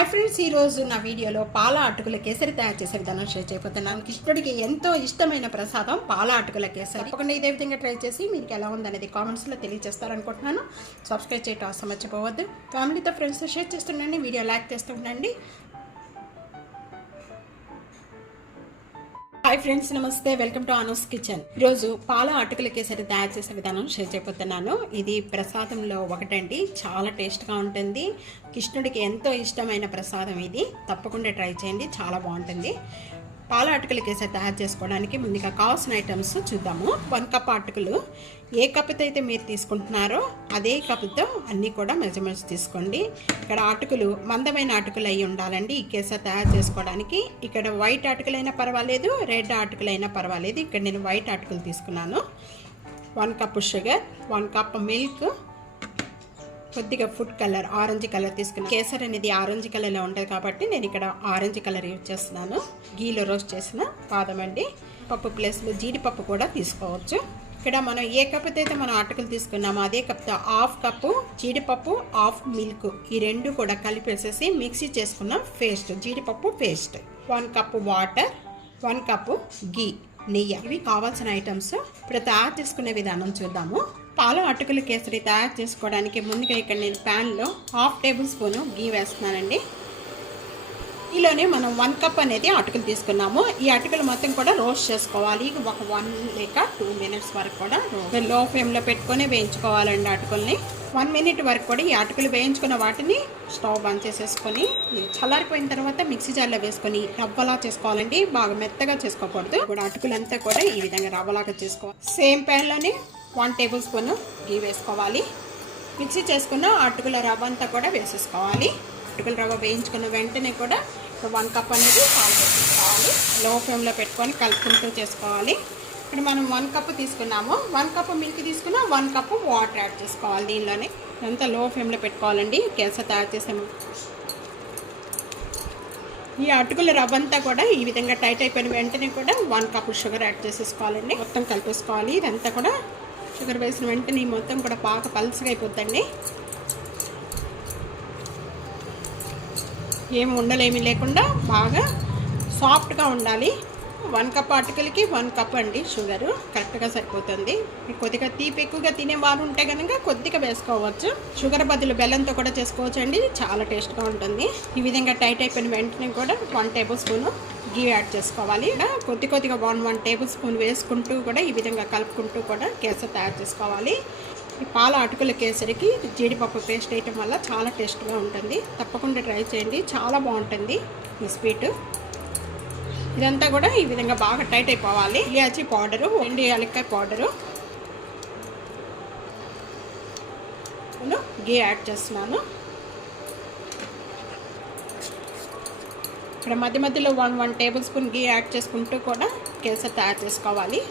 Hi friends, ఈరోజు నా వీడియోలో పాల అటుకుల కేసరి తయారు చేసే విధానం షేర్ చేయబోతున్నాను. కృష్ణుడికి ఎంతో ఇష్టమైన ప్రసాదం పాల అటుకుల కేసరి. తప్పకుండా ఇదే విధంగా ట్రై చేసి మీకు ఎలా ఉందనేది కామెంట్స్లో తెలియజేస్తారనుకుంటున్నాను. సబ్స్క్రైబ్ చేయడం అసలు మర్చిపోవద్దు. ఫ్యామిలీతో ఫ్రెండ్స్తో షేర్ చేస్తుండండి, వీడియో లైక్ చేస్తుండండి. హాయ్ ఫ్రెండ్స్, నమస్తే, వెల్కమ్ టు అనూస్ కిచెన్. ఈరోజు పాల అటుకుల కేసరి తయారు చేసే విధానం షేర్ చేయబోతున్నాను. ఇది ప్రసాదంలో ఒకటండి, చాలా టేస్ట్గా ఉంటుంది. కృష్ణుడికి ఎంతో ఇష్టమైన ప్రసాదం ఇది. తప్పకుండా ట్రై చేయండి, చాలా బాగుంటుంది. పాల అటుకుల కేసరి తయారు చేసుకోవడానికి ముందుగా కావాల్సిన ఐటమ్స్ చూద్దాము. 1 కప్ అటుకులు. ఏ కప్పుతో అయితే మీరు తీసుకుంటున్నారో అదే కప్పుతో అన్నీ కూడా మెజర్మెంట్స్ తీసుకోండి. ఇక్కడ అటుకులు మందమైన అటుకులు అయి ఉండాలండి ఈ కేసరి తయారు చేసుకోవడానికి. ఇక్కడ వైట్ అటుకులైనా పర్వాలేదు, రెడ్ అటుకులైనా పర్వాలేదు. ఇక్కడ నేను వైట్ అటుకులు తీసుకున్నాను. 1 కప్ షుగర్, 1 కప్ మిల్క్, కొద్దిగా ఫుడ్ కలర్ ఆరెంజ్ కలర్ తీసుకున్నాను. కేసర్ అనేది ఆరెంజ్ కలర్లో ఉంటుంది కాబట్టి నేను ఇక్కడ ఆరెంజ్ కలర్ యూజ్ చేస్తున్నాను. గీలో రోస్ట్ చేసిన బాదం అండి. పప్పు ప్లేస్లో జీడిపప్పు కూడా తీసుకోవచ్చు. ఇక్కడ మనం ఏ కప్పుతో అయితే మనం అటుకులు తీసుకున్నామో అదే కప్తో 1/2 కప్పు జీడిపప్పు, 1/2 మిల్క్, ఈ రెండు కూడా కలిపేసేసి మిక్సీ చేసుకున్న పేస్ట్, జీడిపప్పు పేస్ట్, 1 కప్పు వాటర్, 1 కప్పు గీ, నెయ్యి. ఇవి కావాల్సిన ఐటమ్స్. ఇప్పుడు తయారు చేసుకునే విధానం చూద్దాము. పాల అటుకుల కేసరి తయారు చేసుకోవడానికి ముందుగా ఇక్కడ నేను ప్యాన్లో 1/2 టేబుల్ స్పూన్ గీ వేస్తున్నానండి. ఈలోనే మనం 1 కప్ అనేది అటుకులు తీసుకున్నాము. ఈ అటుకులు మొత్తం కూడా రోస్ట్ చేసుకోవాలి. ఒక 1 లేక 2 మినిట్స్ వరకు కూడా లో ఫ్లేమ్లో పెట్టుకొని వేయించుకోవాలండి అటుకుల్ని. 1 మినిట్ వరకు కూడా ఈ అటుకులు వేయించుకున్న వాటిని స్టవ్ బంద్ చేసేసుకొని చల్లారిపోయిన తర్వాత మిక్సీ జార్లో వేసుకొని రవ్వలా చేసుకోవాలండి. బాగా మెత్తగా చేసుకోకూడదు. ఇప్పుడు అటుకులంతా కూడా ఈ విధంగా రవ్వలాగా చేసుకోవాలి. సేమ్ ప్యాన్లోనే 1 టేబుల్ స్పూన్ గీ వేసుకోవాలి. మిక్సీ చేసుకున్న అటుకుల రవ్వ అంతా కూడా వేసేసుకోవాలి. అటుకుల రవ్వ వేయించుకున్న వెంటనే కూడా 1 కప్ అనేది పాలు వేసుకోవాలి. లో ఫ్లేమ్లో పెట్టుకొని కలుపుకుంటూ చేసుకోవాలి. ఇక్కడ మనం 1 కప్ తీసుకున్నాము. 1 కప్ మిల్క్ తీసుకున్నా 1 కప్ వాటర్ యాడ్ చేసుకోవాలి. దీనిలోనే అంతా లో ఫ్లేమ్లో పెట్టుకోవాలండి కేసరి తయారు చేసాము. ఈ అటుకుల రవ్వ అంతా కూడా ఈ విధంగా టైట్ అయిపోయిన వెంటనే కూడా 1 కప్ షుగర్ యాడ్ చేసేసుకోవాలండి. మొత్తం కలిపేసుకోవాలి. ఇదంతా కూడా షుగర్ వేసిన వెంటనే మొత్తం కూడా బాగా పల్చగా అయిపోద్దండి. ఏమి ఉండలేమి లేకుండా బాగా సాఫ్ట్గా ఉండాలి. 1 కప్ అటుకులకి 1 కప్ అండి షుగరు కరెక్ట్గా సరిపోతుంది. కొద్దిగా తీపి ఎక్కువగా తినేవారు ఉంటే కనుక కొద్దిగా వేసుకోవచ్చు. షుగర్ బదులు బెల్లంతో కూడా చేసుకోవచ్చు అండి, చాలా టేస్ట్గా ఉంటుంది. ఈ విధంగా టైట్ అయిపోయిన వెంటనే కూడా 1 టేబుల్ స్పూన్ గీ యాడ్ చేసుకోవాలి. కొద్దిగా 1 టేబుల్ స్పూన్ వేసుకుంటూ కూడా ఈ విధంగా కలుపుకుంటూ కూడా కేసరి తయారు చేసుకోవాలి. ఈ పాల అటుకుల కేసరికి జీడిపప్పు పేస్ట్ వేయటం వల్ల చాలా టేస్ట్గా ఉంటుంది. తప్పకుండా ట్రై చేయండి, చాలా బాగుంటుంది ఈ స్వీట్. ఇదంతా కూడా ఈ విధంగా బాగా టైట్ అయిపోవాలి. ఇలాచీ పౌడరు, 2 యాలక్కాయ పౌడరు, గీ యాడ్ చేస్తున్నాను. ఇక్కడ మధ్య మధ్యలో 1 టేబుల్ స్పూన్ గీ యాడ్ చేసుకుంటూ కూడా కేసరి తయారు చేసుకోవాలి.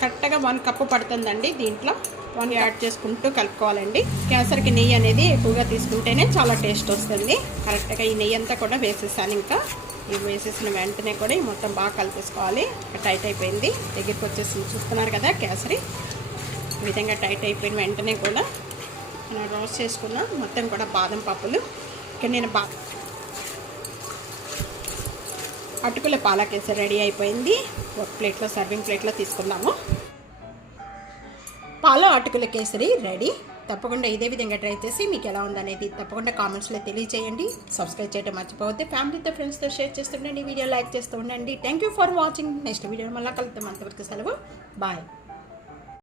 కరెక్ట్గా 1 కప్పు పడుతుందండి. దీంట్లో 1 యాడ్ చేసుకుంటూ కలుపుకోవాలండి. కేసరికి నెయ్యి అనేది ఎక్కువగా తీసుకుంటేనే చాలా టేస్ట్ వస్తుంది. కరెక్ట్గా ఈ నెయ్యి అంతా కూడా వేసేసాను. ఇంకా ఇవి వేసేసిన వెంటనే కూడా మొత్తం బాగా కలిపేసుకోవాలి. టైట్ అయిపోయింది, దగ్గరికి వచ్చేసి చూస్తున్నారు కదా కేసరి. ఈ విధంగా టైట్ అయిపోయిన వెంటనే కూడా నేను రోస్ట్ చేసుకున్న మొత్తం కూడా బాదం పప్పులు. ఇక్కడ నేను అటుకుల పాల కేసరి రెడీ అయిపోయింది. ఒక ప్లేట్లో, సర్వింగ్ ప్లేట్లో తీసుకుందాము. పాల అటుకుల కేసరి రెడీ. తప్పకుండా ఇదే విధంగా ట్రై చేసి మీకు ఎలా ఉందనేది తప్పకుండా కామెంట్స్లో తెలియజేయండి. సబ్స్క్రైబ్ చేయడం మర్చిపోవద్దు. ఫ్యామిలీతో ఫ్రెండ్స్తో షేర్ చేస్తుండండి, వీడియో లైక్ చేస్తూ ఉండండి. Thank you for watching. Next video మళ్ళీ కలుద్దాం. అంతవరకు సెలవు, బాయ్.